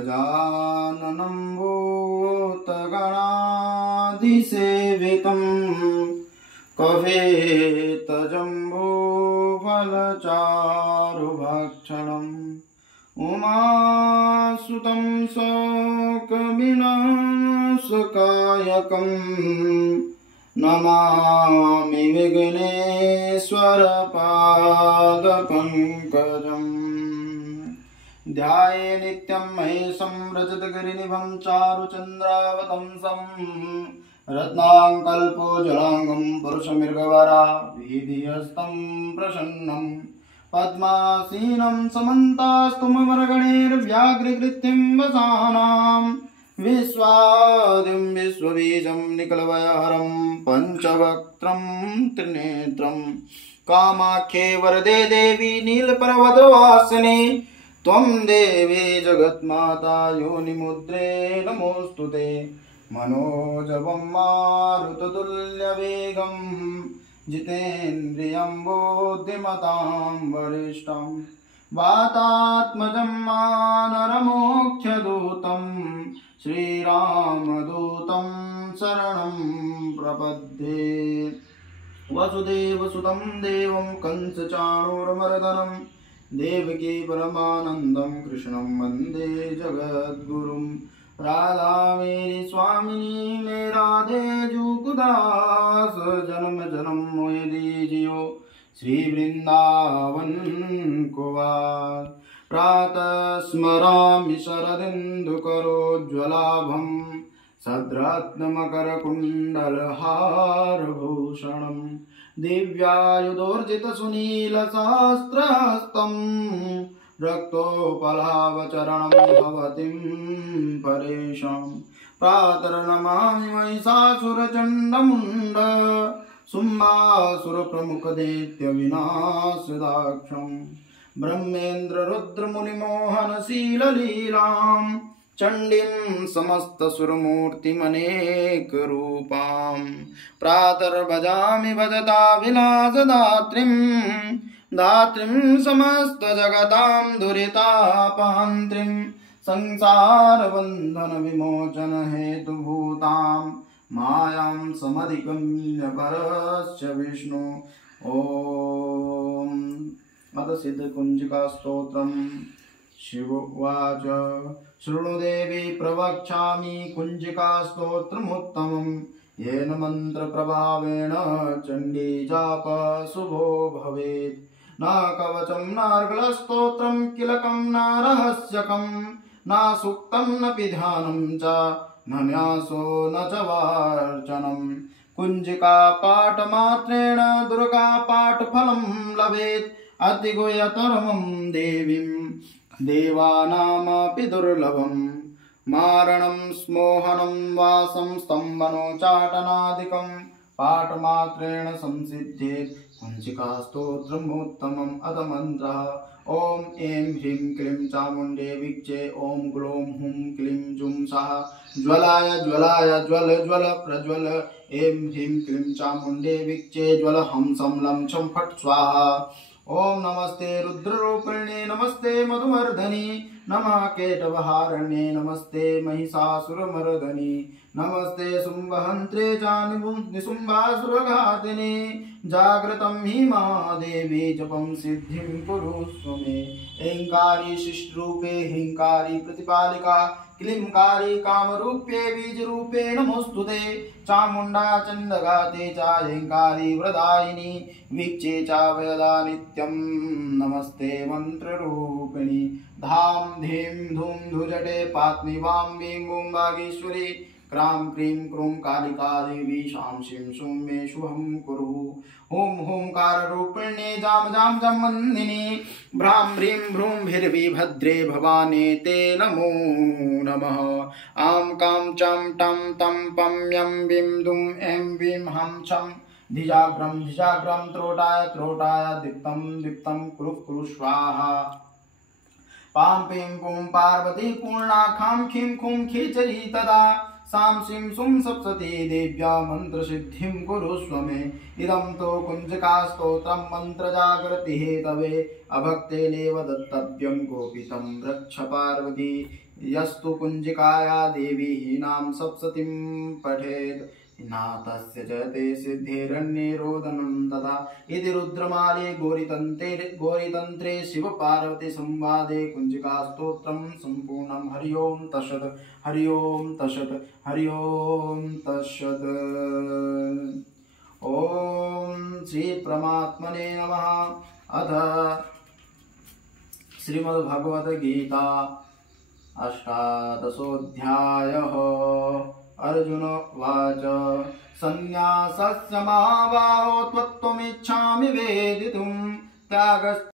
गजाननं भूतगणाधिसेवितं कफेतजम्बूफलचारुभक्षणम् उमासुतं शोकविनाशकायकम् नमामि विघ्नेश्वरपादपङ्कजम् ध्याये नित्यं महेशं रजतगिरिनिभं चारुचन्द्रावतंसं रत्नाकल्पोज्ज्वलांगं पुरुषमृगवराभिधिहस्तं प्रसन्नं पद्मासीनं समन्तास्तुमवरगणैर्व्याघ्रकृत्यं वसानां विश्वादिं विश्वबीजं निकलवयहरं पञ्चवक्त्रं त्रिनेत्रं कामाख्ये वरदे देवी नीलपर्वतवासिनी त्वं देवी जगन्माता योनिमुद्रे नमोऽस्तुते मनोजवं मारुततुल्यवेगं जितेन्द्रियं बुद्धिमतां वरिष्ठं वातात्मजं मानरमोक्षदूतं श्रीरामदूतं शरणं प्रपद्ये वसुदेवसुतं देवं कंसचाणूरमर्दनं देवकी परमानन्दं कृष्णं वन्दे जगद्गुरुं राधा मेरी स्वामिनी में राधे जुगदास जन्म जन्म मोह दीजियो श्री वृंदावन को वास प्रातः स्मरामि शरदिन्दुकरोज्ज्वलाभं सद्रत्नमकरकुण्डलहारभूषणम् दिव्यायुधोर्जितसुनीलसहस्रहस्तं रक्तोपलाभचरणं भवतीं परेशां प्रातर्नमामि महिषासुरचण्डमुण्ड शुम्भासुरप्रमुखदैत्यविनाशदाक्षं ब्रह्मेन्द्ररुद्रमुनिमोहनशीललीलां चण्डीं समस्तसुरमूर्तिमनेकरूपां प्रातर्भजामि भजता विलासदात्रीं धात्रीं समस्तजगतां दुरितापहन्त्रीं संसारबन्धनविमोचनहेतुभूतां मायां समधिगम्य परस्य विष्णु। ॐ अथ सिद्धकुञ्जिकास्तोत्रम्। शिव उवाच शृणु देवी प्रवक्ष्यामि कुञ्जिकास्तोत्रमुत्तमम् येन मन्त्रप्रभावेण चण्डी जाप शुभो भवेत्। न कवचं नार्गलस्तोत्रं किलकं न रहस्यकं न सूक्तं न ध्यानं च न न्यासो न च वार्चनं। कुञ्जिका पाठमात्रेण दुर्गा पाठफलं लभेत् अतिगुह्यतरमं देवीं देवानामपि दुर्लभम्। मारणं स्मोहनं वासं स्तम्भनोच्चाटनादिकं पाठमात्रेण संसिद्धेत् कुञ्जिकास्तोत्रमुत्तमम्। अथ मन्त्रः। ॐ ऐं ह्रीं क्लीं चामुण्डे विच्चे ॐ ग्लौं हुं क्लीं जुं सः ज्वलाय ज्वलाय ज्वल ज्वल प्रज्वल। ऐं ह्रीं क्लीं चामुण्डे विच्चे ज्वल हं सं लं छं फट् स्वाहा। ओम नमस्ते रुद्ररूपिणे नमस्ते मधुमर्धनि नमः केटवहारण्ये नमस्ते महिषासुरमर्दनि नमस्ते शुम्भहन्त्रे च निशुम्भासुरघातिनि। जागृतं हि महादेवी जपं सिद्धिं कुरुष्व मे। ऐङ्कारी शिष्टरूपे हिंकारी प्रतिपालिका क्लींकारी कामरूप्ये बीजरूपे नमोस्तुते। चामुण्डा चण्डघाते च ऐङ्कारी वरदायिनी वीक्षे च वयदा नित्यं नमस्ते मन्त्ररूपिणी। धाम धीं धूम धुजटे पात्नी वां वीं गूं वागीश्वरी क्रां क्रीं क्रूं कालिका देवी शां शीं शूं मे शुभं कुरु। हुं हुंकाररूपिण्ये जां जां जमन्दिनी भ्रां ह्रीं भ्रूं भीर्विभद्रे भवानी ते नमो नमः। आं कां चं टं तं पं यं विं दुं ऐं वीं हं छं धिजाग्रं धिजाग्रं त्रोटाय त्रोटाय दीप्तं दीप्तं कुरु कुरु स्वाहा। पां पीं पुं पार्वती पूर्णा खां खीं खूं खीचरी तदा सांसिं सुं सप्तति देव्या मन्त्रसिद्धिं कुरुष्व मे इदं तु कुञ्जकास्तोत्रं मन्त्रजागृति हेतवे अभक्तेनेव दत्तव्यं गोपितं रक्ष पार्वती यस्तु कुञ्जिकाया देवी हीनां सप्ततिं पठेत् नाथस्य च ते सिद्धिरन्यरोदनं तथा इति रुद्रमाले गौरीतन्त्रे शिवपार्वती संवादे कुञ्जिकास्तोत्रं सम्पूर्णं। हरि ओं तत्सत् हरि ओं तत्सत् हरि ओं तत्सत्। ॐ श्री परमात्मने नमः। अथ श्रीमद्भगवद्गीता अष्टादशोऽध्यायः। अर्जुन उवाच संन्यासस्य महाबाहो त्वत्त्वमिच्छामि वेदितुं त्यागस्य